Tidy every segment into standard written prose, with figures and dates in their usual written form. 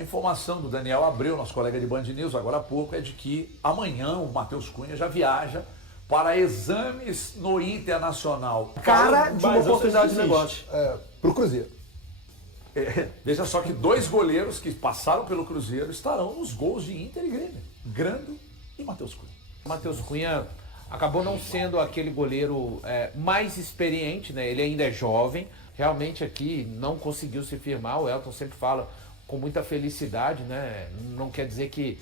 A informação do Daniel Abreu, nosso colega de Band News, agora há pouco, é de que amanhã o Matheus Cunha já viaja para exames no Internacional. Cara de uma oportunidade de negócio. Pro Cruzeiro. Veja só que 2 goleiros que passaram pelo Cruzeiro estarão nos gols de Inter e Grêmio. Grando e Matheus Cunha. O Matheus Cunha acabou não sendo aquele goleiro mais experiente, né? Ele ainda é jovem, realmente aqui não conseguiu se firmar. O Elton sempre fala com muita felicidade, né? Não quer dizer que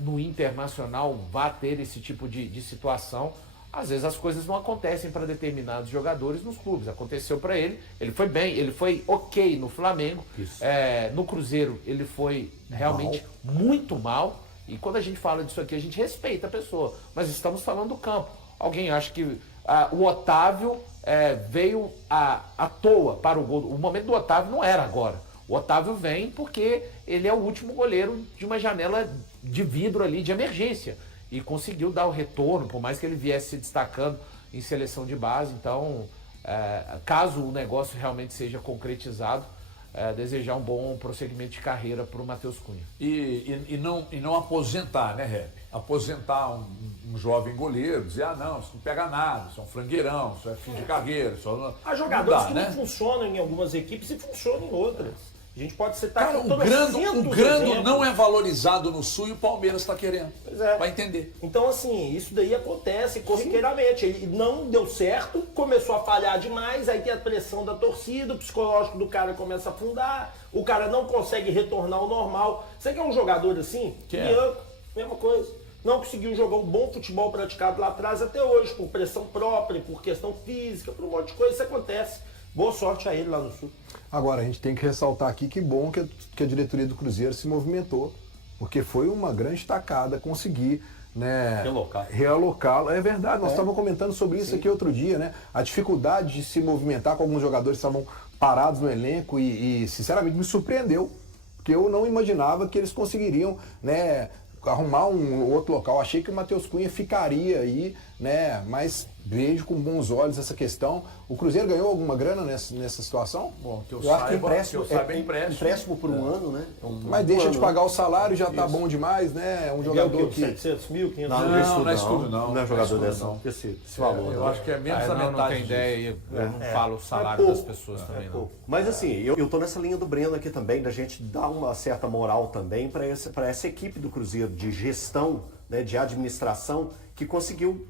no Internacional vá ter esse tipo de situação. Às vezes as coisas não acontecem para determinados jogadores nos clubes. Aconteceu para ele, ele foi bem, ele foi ok no Flamengo. No Cruzeiro ele foi realmente muito mal. E quando a gente fala disso aqui, a gente respeita a pessoa. Mas estamos falando do campo. Alguém acha que o Otávio veio à toa para o gol. O momento do Otávio não era agora. O Otávio vem porque ele é o último goleiro de uma janela de vidro ali, de emergência. E conseguiu dar o retorno, por mais que ele viesse se destacando em seleção de base. Então, caso o negócio realmente seja concretizado, desejar um bom prosseguimento de carreira para o Matheus Cunha. E não aposentar, né, Rep? Aposentar um jovem goleiro, dizer, não, isso não pega nada, isso é um frangueirão, isso é fim de carreira. Há jogadores que né? não funcionam em algumas equipes e funcionam em outras. A gente pode citar Cara, aqui o Grando não é valorizado no Sul e o Palmeiras está querendo. Pois é. Vai entender. Então, assim, isso daí acontece corriqueiramente. Ele não deu certo, começou a falhar demais, aí tem a pressão da torcida, o psicológico do cara começa a afundar, o cara não consegue retornar ao normal. Você quer um jogador assim? Bianco, mesma coisa. Não conseguiu jogar um bom futebol praticado lá atrás até hoje, por pressão própria, por questão física, por um monte de coisa, isso acontece. Boa sorte a ele lá no Sul. Agora, a gente tem que ressaltar aqui que bom que a diretoria do Cruzeiro se movimentou, porque foi uma grande tacada conseguir, né, realocá-lo. É verdade, nós estávamos comentando sobre isso aqui outro dia, né? A dificuldade de se movimentar com alguns jogadores que estavam parados no elenco e sinceramente me surpreendeu, porque eu não imaginava que eles conseguiriam, né, arrumar um outro local. Achei que o Matheus Cunha ficaria aí, né? Mas vejo com bons olhos essa questão. O Cruzeiro ganhou alguma grana nessa situação? Bom, que eu acho que empréstimo empréstimo por um ano, né? Mas deixa de pagar o salário, já tá bom demais, né? É um jogador que... 700 mil, 500 mil? Não é isso tudo, não. Não é jogador dessa, não. Esse valor. Eu acho que é menos da metade. Não tem ideia, eu não falo o salário das pessoas também, não. Mas assim, eu tô nessa linha do Breno aqui também, da gente dar uma certa moral também para essa equipe do Cruzeiro de gestão, né, de administração, que conseguiu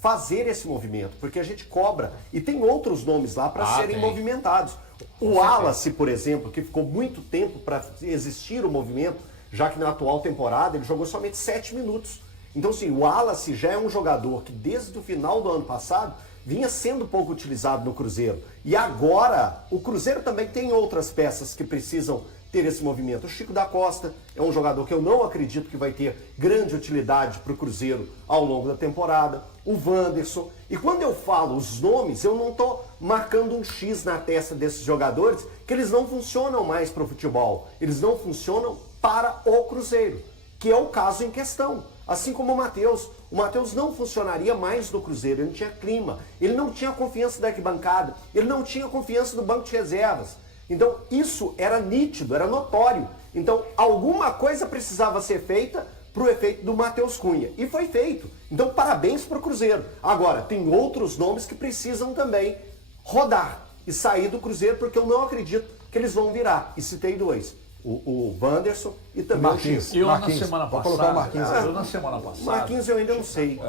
fazer esse movimento, porque a gente cobra, e tem outros nomes lá para serem movimentados. O Wallace, por exemplo, que ficou muito tempo para existir o movimento, já que na atual temporada ele jogou somente 7 minutos. Então, sim, o Wallace já é um jogador que desde o final do ano passado vinha sendo pouco utilizado no Cruzeiro. E agora, o Cruzeiro também tem outras peças que precisam ter esse movimento. O Chico da Costa é um jogador que eu não acredito que vai ter grande utilidade para o Cruzeiro ao longo da temporada. O Wanderson. E quando eu falo os nomes, eu não estou marcando um X na testa desses jogadores, que eles não funcionam mais para o futebol. Eles não funcionam para o Cruzeiro, que é o caso em questão. Assim como o Matheus. O Matheus não funcionaria mais no Cruzeiro, ele não tinha clima, ele não tinha confiança da arquibancada, ele não tinha confiança do banco de reservas. Então isso era nítido, era notório. Então alguma coisa precisava ser feita para o efeito do Matheus Cunha. E foi feito. Então parabéns para o Cruzeiro. Agora, tem outros nomes que precisam também rodar e sair do Cruzeiro, porque eu não acredito que eles vão virar. E citei 2. O Wanderson e também Marquinhos. o Chico. Eu Marquinhos. na semana Pode passada. colocar o Marquinhos aí. Eu na semana passada. Marquinhos eu ainda não sei.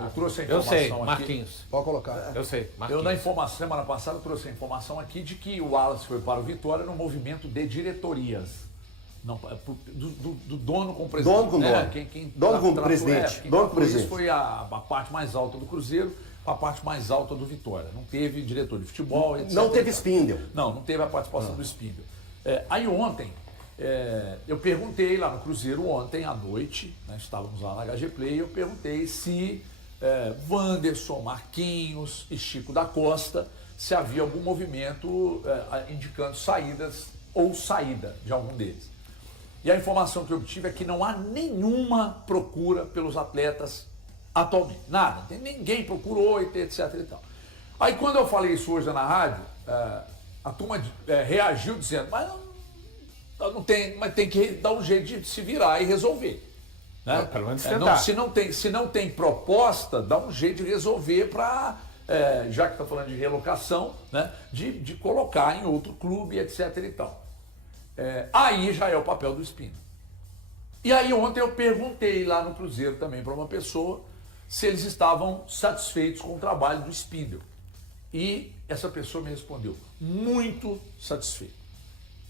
Eu trouxe a Eu informação sei, aqui. Marquinhos. Pode colocar. Eu sei, Eu Marquinhos. na informação, semana passada trouxe a informação aqui de que o Wallace foi para o Vitória no movimento de diretorias. Não, do dono com o presidente. Dono com dono. Dono com o presidente. Quem Dono com o tratou isso presidente. foi a parte mais alta do Cruzeiro, a parte mais alta do Vitória. Não teve diretor de futebol, etc. Não teve Spindle. Não teve a participação do Spindle. Aí ontem, eu perguntei lá no Cruzeiro ontem à noite, né, estávamos lá na HG Play, eu perguntei se Wanderson, Marquinhos e Chico da Costa, se havia algum movimento indicando saídas ou saída de algum deles. E a informação que eu obtive é que não há nenhuma procura pelos atletas atualmente. Nada. Ninguém procurou, etc e tal. Aí quando eu falei isso hoje na rádio, a turma reagiu dizendo, mas Não tem, mas tem que dar um jeito de se virar e resolver. Né? Pelo menos tentar. Se não tem proposta, dá um jeito de resolver para, já que está falando de relocação, né? de colocar em outro clube, etc. e tal. Aí já é o papel do Espino. E aí ontem eu perguntei lá no Cruzeiro também para uma pessoa se eles estavam satisfeitos com o trabalho do Spindle. E essa pessoa me respondeu, muito satisfeito.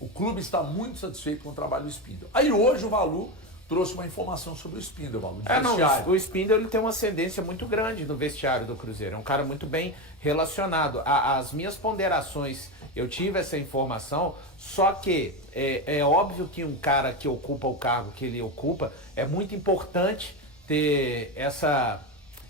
O clube está muito satisfeito com o trabalho do Spindle. Aí hoje o Valu trouxe uma informação sobre o Spindle, Valu, de vestiário. O Spindle ele tem uma ascendência muito grande no vestiário do Cruzeiro. É um cara muito bem relacionado. As minhas ponderações, eu tive essa informação, só que é óbvio que um cara que ocupa o cargo que ele ocupa, é muito importante ter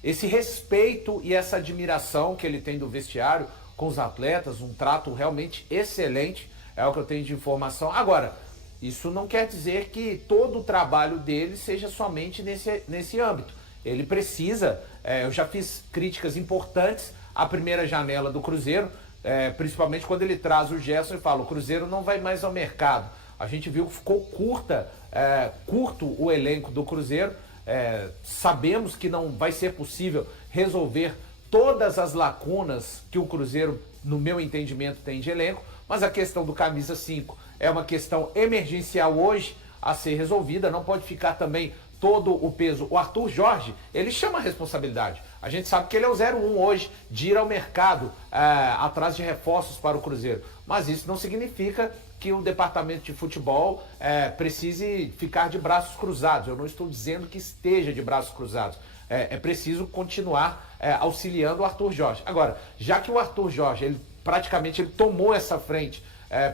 esse respeito e essa admiração que ele tem do vestiário com os atletas, um trato realmente excelente, é o que eu tenho de informação. Agora, isso não quer dizer que todo o trabalho dele seja somente nesse âmbito. Ele precisa, eu já fiz críticas importantes à primeira janela do Cruzeiro, principalmente quando ele traz o Gerson e fala, o Cruzeiro não vai mais ao mercado. A gente viu que ficou curto o elenco do Cruzeiro, sabemos que não vai ser possível resolver todas as lacunas que o Cruzeiro, no meu entendimento, tem de elenco, mas a questão do camisa 5 é uma questão emergencial hoje a ser resolvida, não pode ficar também todo o peso. O Arthur Jorge, ele chama a responsabilidade. A gente sabe que ele é o 01 hoje de ir ao mercado atrás de reforços para o Cruzeiro, mas isso não significa que o departamento de futebol precise ficar de braços cruzados. Eu não estou dizendo que esteja de braços cruzados. É preciso continuar auxiliando o Arthur Jorge. Agora, já que o Arthur Jorge, ele tomou essa frente,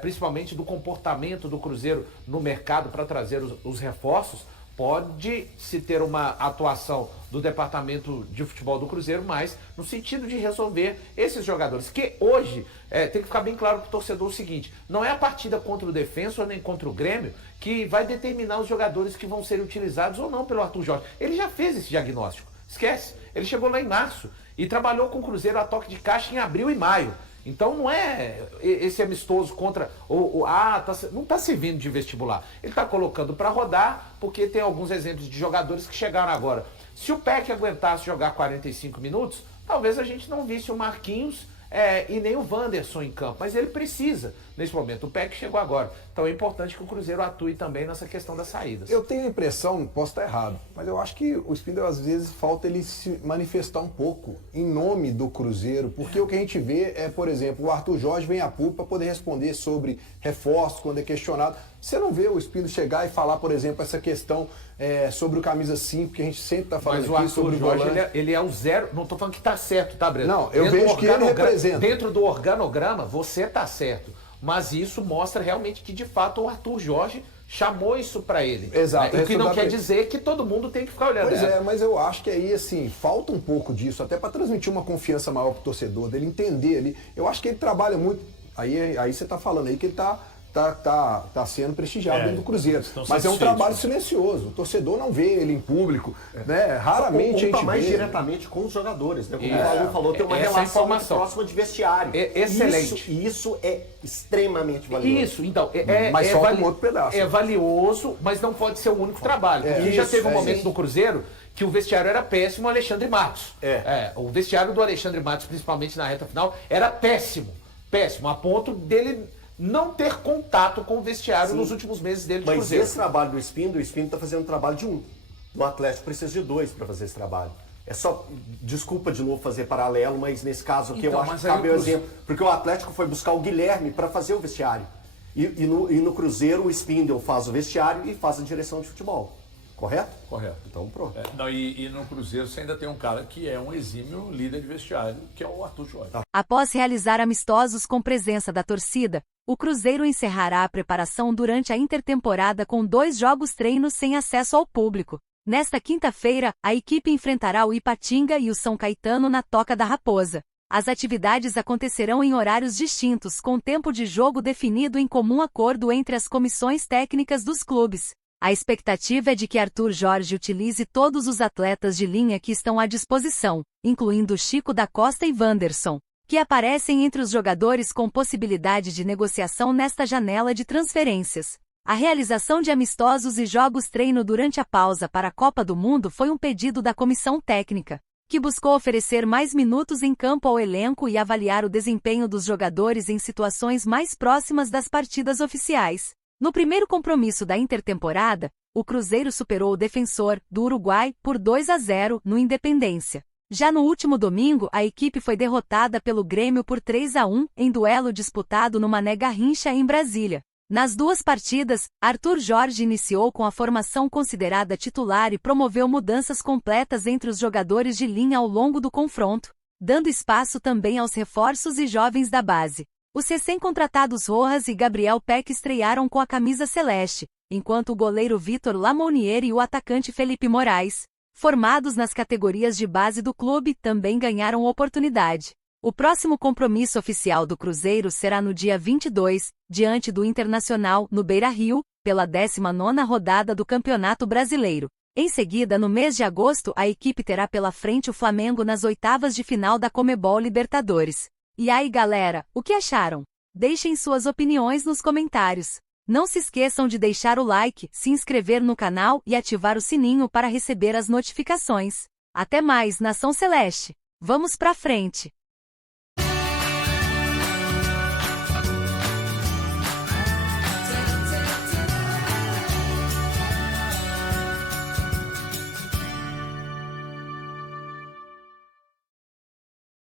principalmente do comportamento do Cruzeiro no mercado para trazer os reforços, pode-se ter uma atuação do departamento de futebol do Cruzeiro, mas no sentido de resolver esses jogadores, que hoje tem que ficar bem claro para o torcedor o seguinte, não é a partida contra o Defensor nem contra o Grêmio que vai determinar os jogadores que vão ser utilizados ou não pelo Arthur Jorge. Ele já fez esse diagnóstico, esquece, ele chegou lá em março e trabalhou com o Cruzeiro a toque de caixa em abril e maio. Então não é esse amistoso contra não está servindo de vestibular. Ele está colocando para rodar, porque tem alguns exemplos de jogadores que chegaram agora. Se o Peck aguentasse jogar 45 minutos, talvez a gente não visse o Marquinhos e nem o Wanderson em campo. Mas ele precisa, nesse momento. O Peck chegou agora. Então é importante que o Cruzeiro atue também nessa questão das saídas. Eu tenho a impressão, posso estar errado, mas eu acho que o Spindle às vezes falta ele se manifestar um pouco em nome do Cruzeiro, porque o que a gente vê é, por exemplo, o Arthur Jorge vem a público para poder responder sobre reforços quando é questionado. Você não vê o Spindle chegar e falar, por exemplo, essa questão sobre o camisa 5, que a gente sempre está falando aqui sobre o Jorge, volante. ele é o 0, não estou falando que está certo, tá, Breno? Não, eu vejo que ele representa. Dentro do organograma, você está certo. Mas isso mostra realmente que, de fato, o Arthur Jorge chamou isso para ele. Exato. O que não quer dizer que todo mundo tem que ficar olhando. Pois mas eu acho que aí, assim, falta um pouco disso, até para transmitir uma confiança maior pro torcedor, dele entender ali. Eu acho que ele trabalha muito. Aí você tá falando aí que ele tá sendo prestigiado dentro do Cruzeiro. Mas é um trabalho silencioso. O torcedor não vê ele em público, né? Raramente a gente mais vê. diretamente com os jogadores, né? Como o Paulo falou, tem uma relação muito próxima de vestiário. Excelente. Isso é extremamente valioso. Isso, então, mas falta um outro pedaço. É valioso, mas não pode ser o único trabalho. Porque já teve um momento no Cruzeiro que o vestiário era péssimo, o Alexandre Matos. O vestiário do Alexandre Matos, principalmente na reta final, era péssimo. Péssimo, a ponto dele não ter contato com o vestiário nos últimos meses dele de Cruzeiro. Mas esse trabalho do Spindle, o Spindle está fazendo um trabalho de um. O Atlético precisa de 2 para fazer esse trabalho. É só, desculpa de novo fazer paralelo, mas nesse caso aqui eu acho que cabe o exemplo. Porque o Atlético foi buscar o Guilherme para fazer o vestiário. E no Cruzeiro o Spindle faz o vestiário e faz a direção de futebol. Correto? Correto. Então pronto. E no Cruzeiro você ainda tem um cara que é um exímio líder de vestiário, que é o Arthur Jorge. Após realizar amistosos com presença da torcida, o Cruzeiro encerrará a preparação durante a intertemporada com 2 jogos-treinos sem acesso ao público. Nesta quinta-feira, a equipe enfrentará o Ipatinga e o São Caetano na Toca da Raposa. As atividades acontecerão em horários distintos, com tempo de jogo definido em comum acordo entre as comissões técnicas dos clubes. A expectativa é de que Arthur Jorge utilize todos os atletas de linha que estão à disposição, incluindo Chico da Costa e Wanderson, que aparecem entre os jogadores com possibilidade de negociação nesta janela de transferências. A realização de amistosos e jogos-treino durante a pausa para a Copa do Mundo foi um pedido da comissão técnica, que buscou oferecer mais minutos em campo ao elenco e avaliar o desempenho dos jogadores em situações mais próximas das partidas oficiais. No primeiro compromisso da intertemporada, o Cruzeiro superou o Defensor, do Uruguai, por 2-0 no Independência. Já no último domingo, a equipe foi derrotada pelo Grêmio por 3-1 em duelo disputado no Mané Garrincha em Brasília. Nas duas partidas, Arthur Jorge iniciou com a formação considerada titular e promoveu mudanças completas entre os jogadores de linha ao longo do confronto, dando espaço também aos reforços e jovens da base. Os recém-contratados Rojas e Gabriel Peck estrearam com a camisa celeste, enquanto o goleiro Vitor Lamonier e o atacante Felipe Moraes, formados nas categorias de base do clube, também ganharam oportunidade. O próximo compromisso oficial do Cruzeiro será no dia 22, diante do Internacional, no Beira-Rio, pela 19ª rodada do Campeonato Brasileiro. Em seguida, no mês de agosto, a equipe terá pela frente o Flamengo nas oitavas de final da Conmebol Libertadores. E aí, galera, o que acharam? Deixem suas opiniões nos comentários. Não se esqueçam de deixar o like, se inscrever no canal e ativar o sininho para receber as notificações. Até mais, Nação Celeste! Vamos pra frente!